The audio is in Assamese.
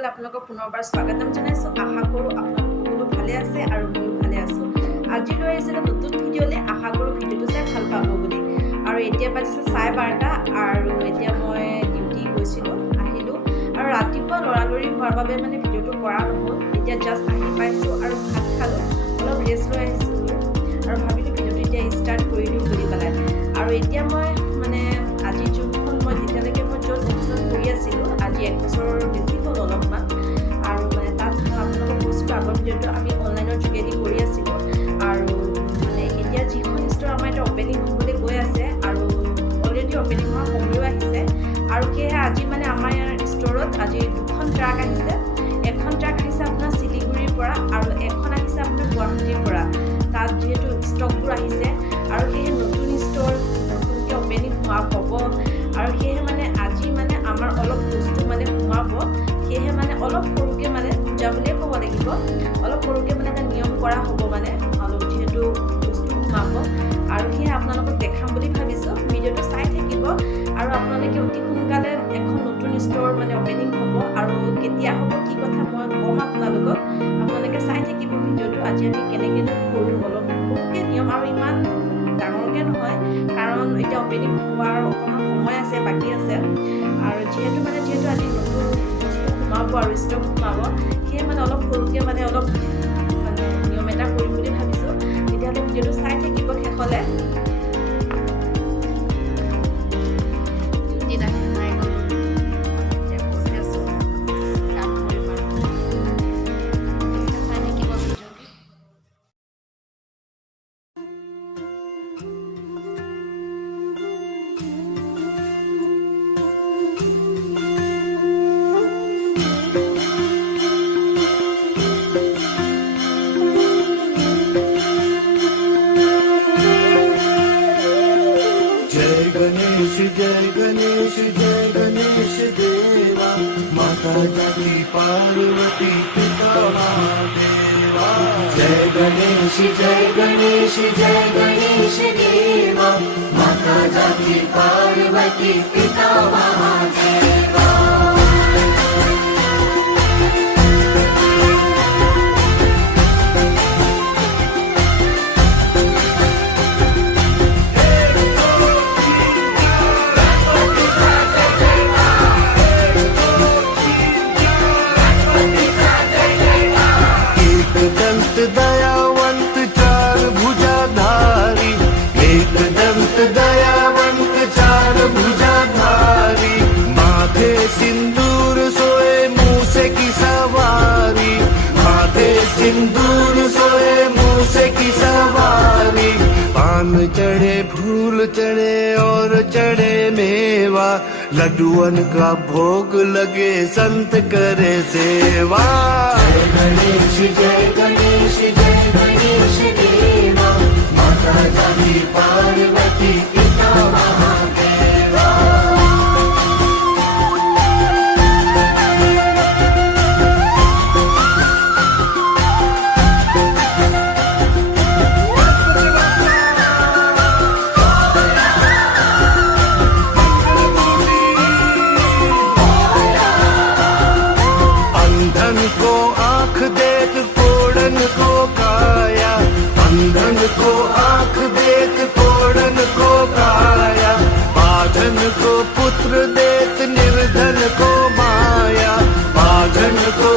সকলে আপোনালোকক পুনৰবাৰ স্বাগতম জনাইছো। আশা কৰো আপোনালোক সকলো ভালে আছে আৰু ময়ো ভালে আছো। আজি লৈ আহিছে নতুন ভিডিঅ'লে, আশা কৰো ভিডিঅ'টো চাই ভাল পাব বুলি। আৰু এতিয়া বাজিছে 12:30 আৰু এতিয়া মই ডিউটি গৈছিলো, আহিলো আৰু ৰাতিপুৱা লৰালৰি হোৱাৰ বাবে মানে ভিডিঅ'টো কৰা নহ'ল। এতিয়া জাষ্ট আহি পাইছো আৰু ভাত খালো, অলপ ৰেষ্ট লৈ আহিছো আৰু ভাবিলো ভিডিঅ'টো এতিয়া ষ্টাৰ্ট কৰি দিওঁ বুলি পেলাই। আৰু এতিয়া মই মানে আজি যোনখন মই যেতিয়ালৈকে মই য'ত অফিচত কৰি আছিলোঁ, আজি 1 বছৰ বেছি হ'ল অলপমান। আৰু মানে তাত আপোনালোকক কৈছিলোঁ আগৰ ভিডিঅ'টো আমি অনলাইনৰ যোগেদি কৰি আছিলোঁ। আৰু মানে এতিয়া যিখন ষ্ট'ৰ আমাৰ এতিয়া অপেনিং হ'বলৈ গৈ আছে আৰু অলৰেডি অপেনিং হোৱাৰ সময়ো আহিছে। আৰু সেয়েহে আজি মানে আমাৰ ইয়াৰ ষ্ট'ৰত আজি 2খন ট্ৰাক আহিছে। এখন ট্ৰাক আহিছে আপোনাৰ শিলিগুৰিৰ পৰা আৰু এখন আহিছে আপোনাৰ গুৱাহাটীৰ পৰা। তাত যিহেতু ষ্টকবোৰ আহিছে আৰু সেয়েহে নতুন ষ্ট'ৰ নতুনকৈ অপেনিং হোৱা হ'ব আৰু সেয়েহে মানে আজি মানে আমাৰ অলপ বস্তু মানে সোমাব। সেয়েহে মানে অলপ সৰুকৈ মানে পূজা বুলিয়ে ক'ব লাগিব, অলপ সৰুকৈ মানে এটা নিয়ম কৰা হ'ব, মানে অলপ যিহেতু বস্তু সোমাব আৰু সেয়েহে আপোনালোকক দেখাম বুলি ভাবিছোঁ। ভিডিঅ'টো চাই থাকিব আৰু আপোনালোকে অতি সোনকালে এখন নতুন ষ্ট'ৰ মানে অপেনিং হ'ব আৰু কেতিয়া হ'ব কি কথা মই ক'ম আপোনালোকক। আপোনালোকে চাই থাকিব ভিডিঅ'টো। আজি আমি কেনেকৈ কৰোঁ, অলপ সৰুকৈ নিয়ম আৰু ইমান ডাঙৰকৈ নহয়, কাৰণ এতিয়া অপেনিং হোৱাৰ অকণমান সময় আছে, বাকী আছে। আৰু যিহেতু আজি নতুন বস্তু সোমাব আৰু ষ্টক সোমাব, সেয়ে মানে অলপ সৰুকৈ মানে অলপ মানে নিয়ম এটা কৰিম বুলি ভাবিছোঁ। তেতিয়াহ'লে ভিডিঅ'টো চাই থাকিব শেষলৈ। जय गणेश देवा, माता जाती पार्वती पिता महादेवा। जय गणेश देवा, माता जाती पार्वती पिता महादेवा। दयावंत चार भुजाधारी, एक दंत दयावंत चार भुजाधारी। माथे सिंदूर सोए मूसे की सवारी, माथे सिंदूर सोए मूसे की सवारी। पान चढ़े फूल चढ़े और चढ़े मेवा, लड्डुअन का भोग लगे संत करे सेवा। जय गणेश देवा, माता जाती पार्वती पिता महादेवा। अंधन को आँख देख कोड़न को काया, अंधन को आँख देख कोड़न को काया। बाधन को पुत्र देत निर्धन को माया, बाधन को